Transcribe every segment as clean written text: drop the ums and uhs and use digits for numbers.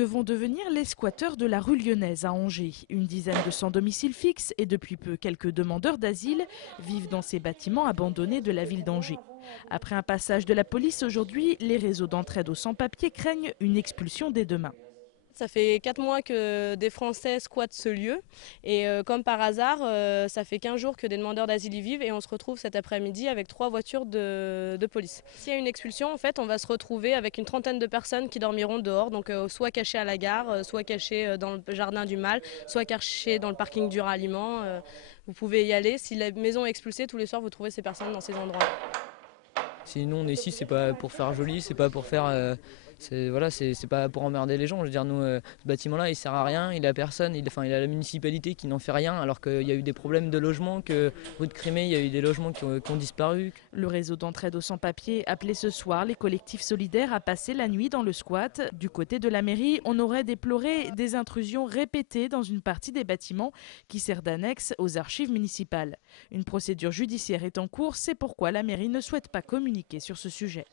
Que vont devenir les squatteurs de la rue Lyonnaise à Angers? Une dizaine de sans domicile fixe et depuis peu quelques demandeurs d'asile vivent dans ces bâtiments abandonnés de la ville d'Angers. Après un passage de la police aujourd'hui, les réseaux d'entraide aux sans-papiers craignent une expulsion dès demain. Ça fait 4 mois que des Français squattent ce lieu et comme par hasard, ça fait 15 jours que des demandeurs d'asile y vivent et on se retrouve cet après-midi avec 3 voitures de police. S'il y a une expulsion, en fait, on va se retrouver avec une trentaine de personnes qui dormiront dehors, donc soit cachées à la gare, soit cachées dans le jardin du Mal, soit cachées dans le parking du ralliement. Vous pouvez y aller. Si la maison est expulsée, tous les soirs, vous trouvez ces personnes dans ces endroits. Si nous on est ici, c'est pas pour faire joli, c'est pas pour faire, c'est pas pour emmerder les gens. Je veux dire, nous, ce bâtiment-là, il sert à rien, il a personne, il a la municipalité qui n'en fait rien, alors qu'il y a eu des problèmes de logement, que rue de Crimée, il y a eu des logements qui ont disparu. Le réseau d'entraide aux sans-papiers appelait ce soir les collectifs solidaires à passer la nuit dans le squat. Du côté de la mairie, on aurait déploré des intrusions répétées dans une partie des bâtiments qui sert d'annexe aux archives municipales. Une procédure judiciaire est en cours, c'est pourquoi la mairie ne souhaite pas communiquer sur ce sujet.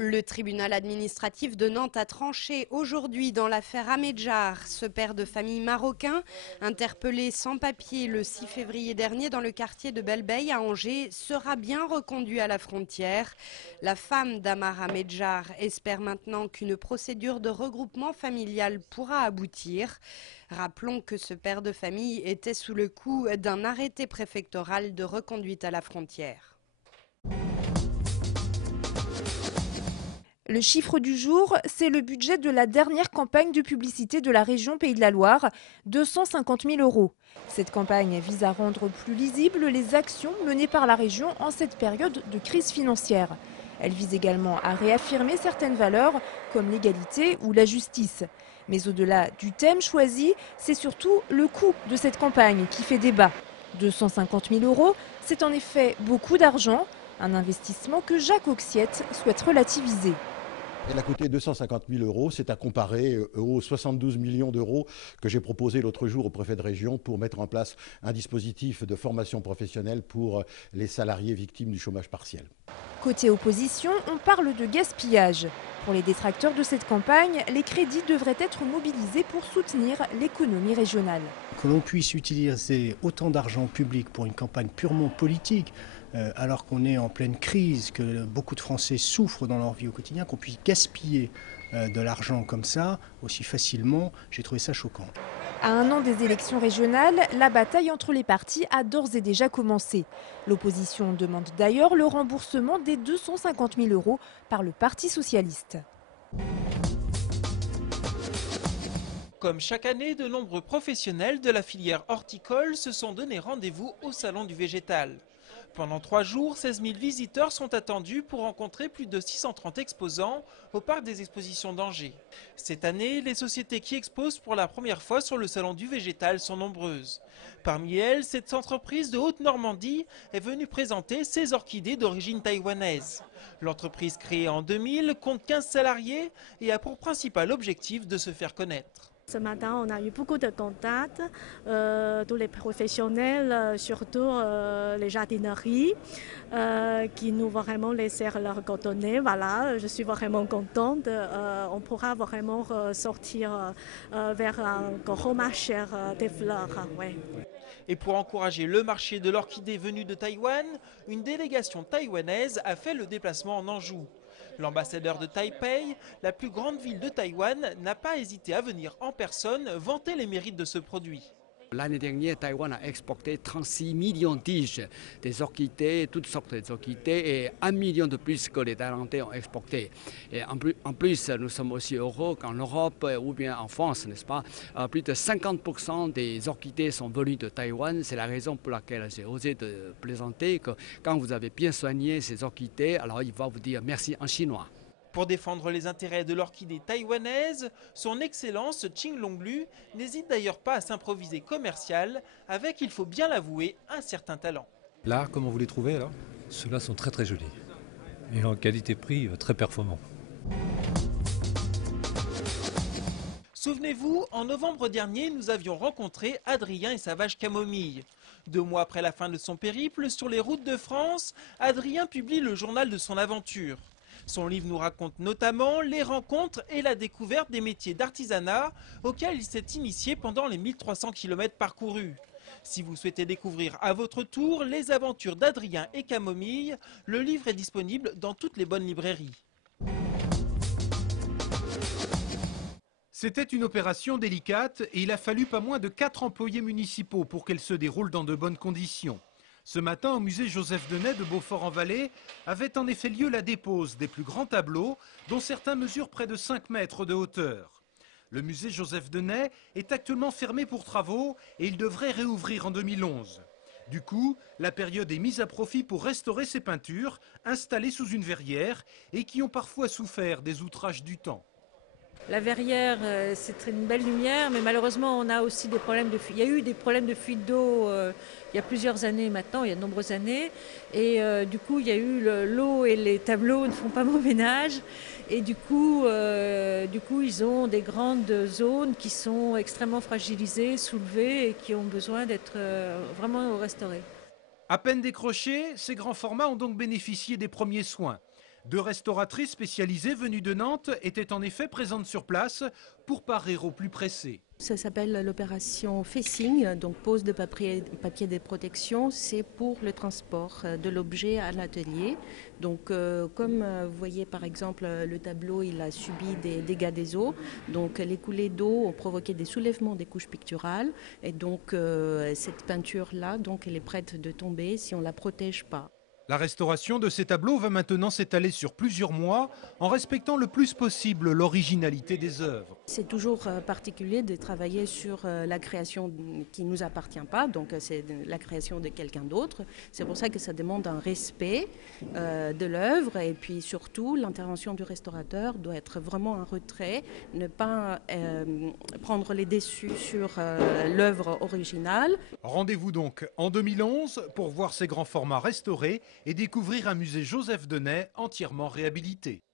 Le tribunal administratif de Nantes a tranché aujourd'hui dans l'affaire Ahmedjar. Ce père de famille marocain, interpellé sans papier le 6 février dernier dans le quartier de Belbeil à Angers, sera bien reconduit à la frontière. La femme d'Amar Ahmedjar espère maintenant qu'une procédure de regroupement familial pourra aboutir. Rappelons que ce père de famille était sous le coup d'un arrêté préfectoral de reconduite à la frontière. Le chiffre du jour, c'est le budget de la dernière campagne de publicité de la région Pays de la Loire, 250 000 €. Cette campagne vise à rendre plus lisibles les actions menées par la région en cette période de crise financière. Elle vise également à réaffirmer certaines valeurs comme l'égalité ou la justice. Mais au-delà du thème choisi, c'est surtout le coût de cette campagne qui fait débat. 250 000 €, c'est en effet beaucoup d'argent, un investissement que Jacques Auxiette souhaite relativiser. Elle a coûté 250 000 €, c'est à comparer aux 72 millions d'euros que j'ai proposé l'autre jour au préfet de région pour mettre en place un dispositif de formation professionnelle pour les salariés victimes du chômage partiel. Côté opposition, on parle de gaspillage. Pour les détracteurs de cette campagne, les crédits devraient être mobilisés pour soutenir l'économie régionale. Que l'on puisse utiliser autant d'argent public pour une campagne purement politique, alors qu'on est en pleine crise, que beaucoup de Français souffrent dans leur vie au quotidien, qu'on puisse gaspiller de l'argent comme ça, aussi facilement, j'ai trouvé ça choquant. À un an des élections régionales, la bataille entre les partis a d'ores et déjà commencé. L'opposition demande d'ailleurs le remboursement des 250 000 € par le Parti socialiste. Comme chaque année, de nombreux professionnels de la filière horticole se sont donné rendez-vous au Salon du végétal. Pendant 3 jours, 16 000 visiteurs sont attendus pour rencontrer plus de 630 exposants au parc des expositions d'Angers. Cette année, les sociétés qui exposent pour la première fois sur le Salon du végétal sont nombreuses. Parmi elles, cette entreprise de Haute-Normandie est venue présenter ses orchidées d'origine taïwanaise. L'entreprise créée en 2000 compte 15 salariés et a pour principal objectif de se faire connaître. Ce matin, on a eu beaucoup de contacts, tous les professionnels, surtout les jardineries, qui nous vraiment laissèrent leurs coordonnées. Voilà, je suis vraiment contente. On pourra vraiment sortir vers un grand marché des fleurs. Ouais. Et pour encourager le marché de l'orchidée venue de Taïwan, une délégation taïwanaise a fait le déplacement en Anjou. L'ambassadeur de Taipei, la plus grande ville de Taïwan, n'a pas hésité à venir en personne vanter les mérites de ce produit. L'année dernière, Taïwan a exporté 36 millions de tiges des orchidées, toutes sortes d'orchidées, et 1 million de plus que les Thaïlandais ont exporté. Et en plus, nous sommes aussi heureux qu'en Europe ou bien en France, n'est-ce pas, plus de 50% des orchidées sont venues de Taïwan. C'est la raison pour laquelle j'ai osé de plaisanter que quand vous avez bien soigné ces orchidées, alors il va vous dire merci en chinois. Pour défendre les intérêts de l'orchidée taïwanaise, son Excellence Qing Longlu n'hésite d'ailleurs pas à s'improviser commercial avec, il faut bien l'avouer, un certain talent. Là, comment vous les trouvez là? Ceux-là sont très jolis et en qualité-prix très performant. Souvenez-vous, en novembre dernier, nous avions rencontré Adrien et sa vache camomille. 2 mois après la fin de son périple sur les routes de France, Adrien publie le journal de son aventure. Son livre nous raconte notamment les rencontres et la découverte des métiers d'artisanat auxquels il s'est initié pendant les 1300 km parcourus. Si vous souhaitez découvrir à votre tour les aventures d'Adrien et Camomille, le livre est disponible dans toutes les bonnes librairies. C'était une opération délicate et il a fallu pas moins de 4 employés municipaux pour qu'elle se déroule dans de bonnes conditions. Ce matin, au musée Joseph Denay de Beaufort-en-Vallée, avait en effet lieu la dépose des plus grands tableaux, dont certains mesurent près de 5 mètres de hauteur. Le musée Joseph Denay est actuellement fermé pour travaux et il devrait réouvrir en 2011. Du coup, la période est mise à profit pour restaurer ces peintures, installées sous une verrière et qui ont parfois souffert des outrages du temps. La verrière, c'est une belle lumière, mais malheureusement, on a aussi des problèmes de fuite. Il y a eu des problèmes de fuite d'eau il y a plusieurs années maintenant, il y a de nombreuses années. Et du coup, il y a eu l'eau et les tableaux ne font pas bon ménage. Et du coup, ils ont des grandes zones qui sont extrêmement fragilisées, soulevées et qui ont besoin d'être vraiment restaurées. À peine décrochés, ces grands formats ont donc bénéficié des premiers soins. 2 restauratrices spécialisées venues de Nantes étaient en effet présentes sur place pour parer au plus pressé. Ça s'appelle l'opération Facing, donc pose de papier de protection. C'est pour le transport de l'objet à l'atelier. Donc comme vous voyez par exemple le tableau, il a subi des dégâts des eaux. Donc les coulées d'eau ont provoqué des soulèvements des couches picturales. Et donc cette peinture-là, donc elle est prête de tomber si on ne la protège pas. La restauration de ces tableaux va maintenant s'étaler sur plusieurs mois en respectant le plus possible l'originalité des œuvres. C'est toujours particulier de travailler sur la création qui ne nous appartient pas, donc c'est la création de quelqu'un d'autre. C'est pour ça que ça demande un respect de l'œuvre et puis surtout l'intervention du restaurateur doit être vraiment un retrait, ne pas prendre les dessus sur l'œuvre originale. Rendez-vous donc en 2011 pour voir ces grands formats restaurés et découvrir un musée Joseph Denay entièrement réhabilité.